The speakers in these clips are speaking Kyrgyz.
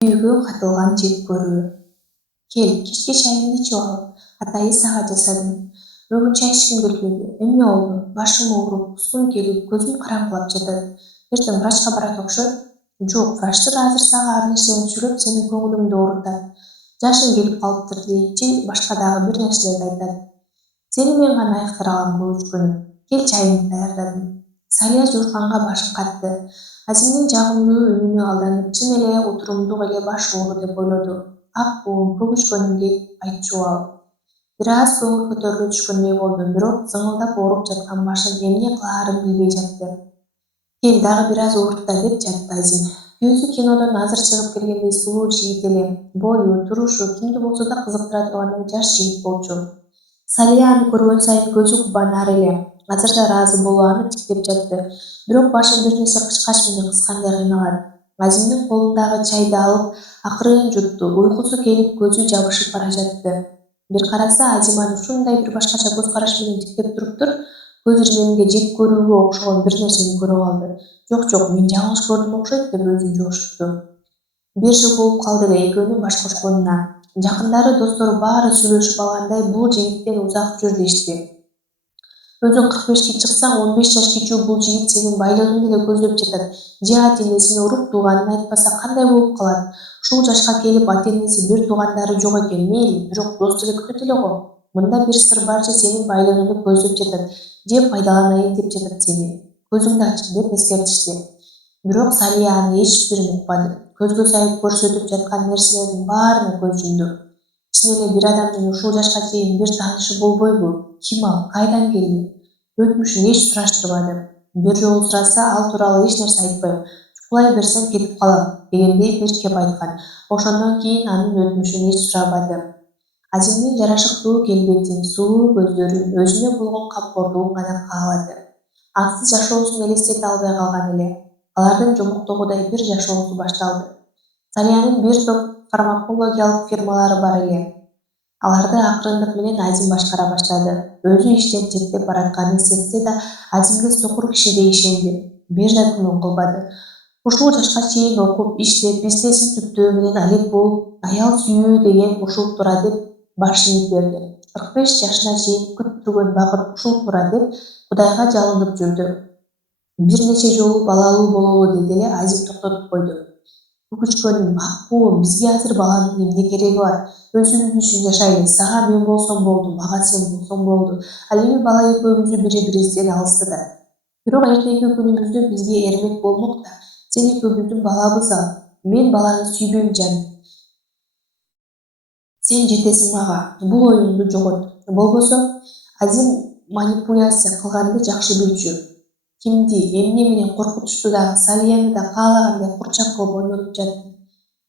Үйгө катылган жек көрүү. Кел, кечки чайыңды ичип ал. Атайы сага жасадым. Бүгүн чай ичким келбеди. Эмне болду? Башым ооруп, кускум келип, көзүм караңгылап жатат. Эртең врачка барат окшойт. Жок, врачтар азыр сага ар нерсени сүйлөп, сенин көңүлүңдү оорутат. Жашың келип калыптыр дейчи, башка дагы бир нерселерди айтат. Сени мен гана айыктыра алам көбүчкөнүм. Кел, чайыңды даярдадым. Салия жуурканга башын катты. Азимдин жагымдуу үнүнө алданып, чын эле утурумдук эле баш оору деп ойлоду. Ак буум, көбүчкөнүм дейт айтчу ал. Бир аз көңүл көтөрүлө түшкөндөй болду, бирок зыңылдап ооруп жаткан башын эмне кылаарын билбей жатты. Кел, дагы бир аз уурутта деп жатты Азим. Күйөөсү кинодон азыр чыгып келгендей сулуу жигит эле. Бою, турушу кимди болсо да кызыктыра тургандай жаш жигит болчу. Салия аны көргөн сайын көзү кубанаар эле. Азыр да ыраазы болуп аны тиктеп жатты. Бирок башын бир нерсе кычкач менен кыскандай кыйналат. Азимдин колундагы чайды алып, акырын жутту. Уйкусу келип, көзү жабышып бара жатты. Бир караса, Азим аны ушундай бир башкача көз караш менен тиктеп туруптур, көз ирмемге жек көрүүгө окшогон бир нерсени көрүп алды. Жок, мен жаңылыш көрдүм окшойт деп өзүн жооштурду. Бир жыл болуп калды эле экөөнүн баш кошконуна. Жакындары, достору баары сүйлөшүп алгандай, бул жигиттен узак жүр дешти. Өзүң 45 чыксаң, 15 жаш кичүү бул жигит сенин байлыгыңды эле көздөп жатат. Же ата-энесине уруп, тууганын айтпаса кандай болуп калат? Ушул жашка келип ата-энеси бир туугандары жок экен, мейли, бирок дос деле күтөт эле го. Мында бир сыр бар, же сенин байлыгыңды көздөп жатат, же пайдаланайын деп жатат сени. Көзүңдү ач деп эскертишти. Бирок Салия аны эч бирин укпады. Көзгө сайып көрсөтүп жаткан нерселердин баарына көз жумду. Чын эле бир адамдын ушул жашка чейин бир таанышы болбойбу? Ким ал? Кайдан келди? Өтмүшүн эч сураштырбады. Бир жолу сураса, ал тууралуу эч нерсе айтпайм. Чукулай берсең кетип калам дегендей бир кеп айткан. Ошондон кийин анын өтмүшүн эч сурабады. Азимдин жарашыктуу келбетин, сулуу көздөрүн, өзүнө болгон камкордугун гана каалады. Ансыз жашоосун элестете албай калган эле. Алардын жомуктогудай бир жашоосу башталды. Салиянын бир топ фармакологиялык фирмалары бар эле. Аларды акырындык менен Азим башкара баштады. Өзү иштен четтеп баратканын сезсе да, Азимге сокур кишидей ишенди. Бир да күмөн кылбады. Ушул жашка чейин окуп, иштеп, бизнесин түптөө менен алек болуп, аял сүйүү деген ушул туура деп баш ийип берди. 45 жашына чейин күттүргөн багыт ушул туура деп Кудайга жалынып жүрдү. Бир нече жолу балалуу бололу деди эле Азим токтотуп койду. Көкүчкөнүм, ак буум, бизге азыр баланын эмне кереги бар? Өзүбүз үчүн жашайлы, сага мен болсом болду, мага сен болсоң болду. Ал эми бала экөөбүзү бири-бирибизден алыстыда. Бирок эртеңки күнүбүздө бизге эрмек болмок да. Сен экөөбүздүн балабыз ал. Мен баланы сүйбөйм жаным. Сен жетесиң мага. Бул оюңду жогот. Болбосо Азим манипуляция кылганды жакшы билчү. Кимди, эмне менен коркутушту дагы, Салияны да каалагандай курчак кылып ойнотуп жатты.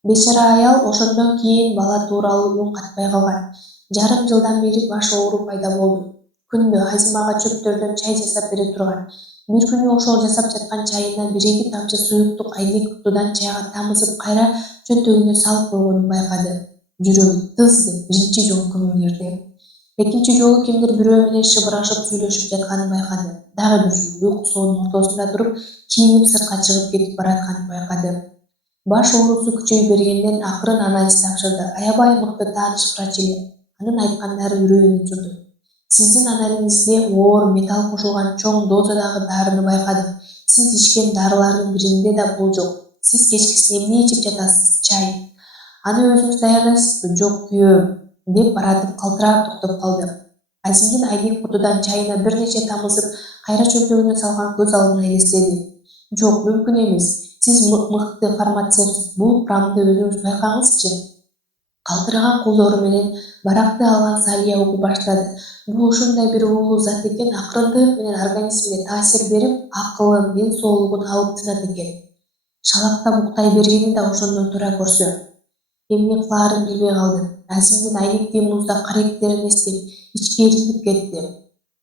Бечара аял ошондон кийин бала тууралуу үн катпай калган. Жарым жылдан бери баш оору пайда болду. Күндө Азим ага чөптөрдөн чай жасап бере турган. Бир күнү ошол жасап жаткан чайына 1-2 тамчы суюктук айнек кутудан чайга тамызып, кайра чөнтөгүнө салып койгонун байкады. Жүрөгү тыз деп биринчи жолу көңүл. Экинчи жолу кимдир бирөө менен шыбырашып сүйлөшүп жатканын байкады. Дагы бир жолу уйкусунун ортосунда туруп, кийинип сыртка чыгып кетип баратканын байкады. Баш оорусу күчөй бергенден акырын анализ тапшырды. Аябай мыкты тааныш врач эле. Анын айткандары үрөйүн учурду. Сиздин анализинизде оор металл кошулган чоң дозадагы дарыны байкадык. Сиз ичкен дарылардын биринде да бул жок. Сиз кечкисин эмне ичип жатасыз? Чай. Аны өзүңүз даярдайсызбы? Жок, күйөөм, деп баратып калтырап токтоп калды. Азимдин айнек кутудан чайына бир нече тамызып, кайра чөнтөгүнө салган көз алдына элестеди. Жок, мүмкүн эмес. Сиз мыкты фармацевт, бул прамды өзүңүз байкаңызчы. Калтыраган колдору менен баракты алган Салия угуп баштады. Бул ушундай бир уулуу зат экен, акырындык менен организмине таасир берип, акылын, ден соолугун алып тынат экен. Шалактап уктай бергени да ошондон туура көрсө. Эмне кылаарын билбей калды. Азимдин айнектей муздак каректерин эстеп, ичке иринип кетти.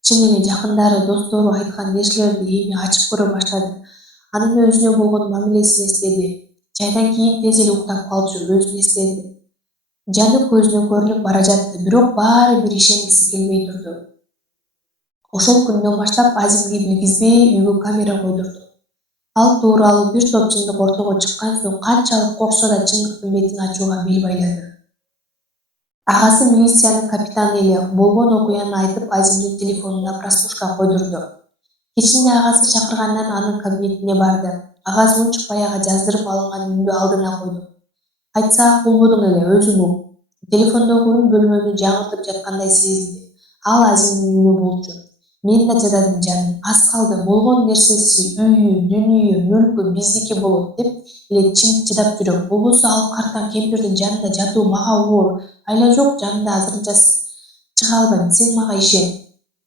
Чын эле жакындары, достору айткан нерселерди эми ачык көрө баштады. Анын өзүнө болгон мамилесин эстеди. Чайдан кийин тез эле уктап калчу, өзүн эстеди. Жаны көзүнө көрүнүп бара жатты, бирок баары бир ишенгиси келбей турду. Ошол күндөн баштап Азимге билгизбей үйгө камера койдурду. Ал тууралуу бир топ чындык ортого чыккан соң канчалык корксо да чындыктын бетин ачууга бел байлады. Агасы милициянын капитаны эле болгон окуяны айтып Азимдин телефонуна прослушка койдурду. Кечинде агасы чакыргандан анын кабинетине барды. Агасы унчук баягы жаздырып алынган үндү алдына койду. Айтсак болбодуң эле, өзүң ук. Телефондогу үн бөлмөнү жаңыртып жаткандай сезилди. Ал Азимдин үнү болчу. Мен да жададым жаным, аз калды, болгон нерсеси, үйү, дүнүйү, мүлкү биздики болот деп эле чыдап жүрөм. Болбосо ал картаң кемпирдин жанында жатуу мага оор. Айла жок, жанында азырынча чыга албайм, сен мага ишен.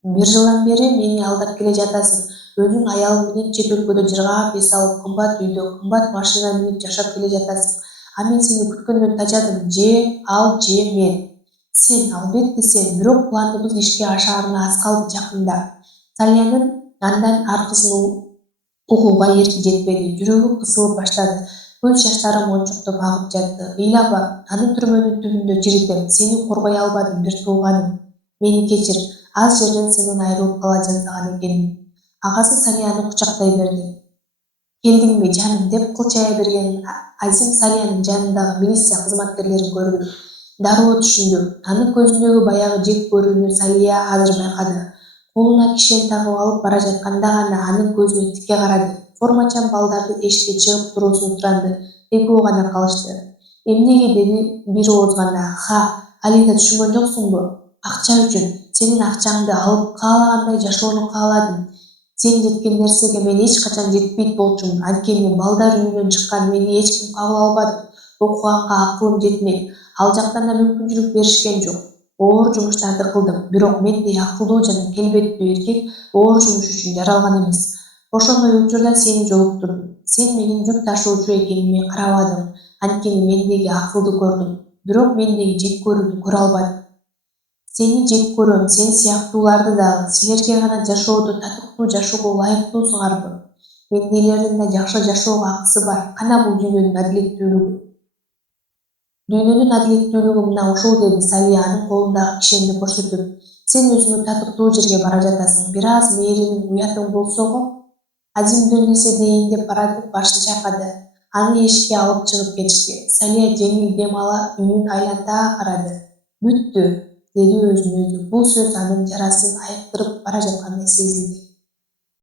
1 жылдан бери мени алдап келе жатасың. Өзүң аялың менен чет өлкөдө жыргаап эс алып, кымбат үйдө, кымбат машина минип жашап келе жатасың. А мен сени күткөндөн тажадым, же ал же мен. Сен, албетте сен, бирок планыбыз ишке ашаарына аз калды жакында. Салиянын андан аркысын угууга эрки жетпеди, жүрөгү кысылып баштады. Көз жаштары мончоктоп агып жатты. Ыйлаба, аны түрмөнүн түбүндө чиритем, сени коргой албадым, бир тууганым. Мени кечир, аз жерден сенен айрылып кала жаздаган экенмин. Агасы Салияны кучактай берди. Келдиңби жаным деп кылчая берген Азим Салиянын жанындагы милиция кызматкерлерин көрдү. Дароо түшүндү. Анын көзүндөгү баягы жек көрүүнү Салия азыр байкады. Колуна кишен тагып алып бара жатканда гана анын көзүнө тике карады. Формачан балдарды эшикке чыгып туруусун суранды. Экөө гана калышты. Эмнеге деди бир ооз гана. Ха, Алида түшүнгөн жоксуңбу? Акча үчүн. Сенин акчаңды алып каалагандай жашоону кааладым. Сен жеткен нерсеге мен эч качан жетпейт болчумун. Анткени балдар үйүнөн чыккан мени эч ким кабыл албады. Окуганга акылым жетмек. Ал жактан да мүмкүнчүлүк беришкен жок. Оор жумуштарды кылдым, бирок мендей акылдуу жана келбеттүү эркек оор жумуш үчүн жаралган эмес. Ошондой учурда сени жолуктурдум. Сен менин жүк ташуучу экениме карабадың, анткени мендеги акылды көрдүң, бирок мендеги жек көрүүнү көрө албадың. Сени жек көрөм, сен сыяктууларды дагы. Силерге гана жашоодо татыктуу жашоого ылайыктуусуңарбы? Мендейлердин да жакшы жашоого акысы бар. Кана бул дүйнөнүн адилеттүүлүгү. Дүйнөнүн адилеттүүлүгү мына ушул, деди Салия анын колундагы кишенди көрсөтүп. Сен өзүңө татыктуу жерге бара жатасың. Бир аз мээримиң, уятың болсо го. Азим бир нерсе дейин деп баратып башын чайкады. Аны эшикке алып чыгып кетишти. Салия жеңил дем ала үйүн айланта карады. Бүттү, деди өзүнө өзү. Бул сөз анын жарасын айыктырып бара жаткандай сезилди.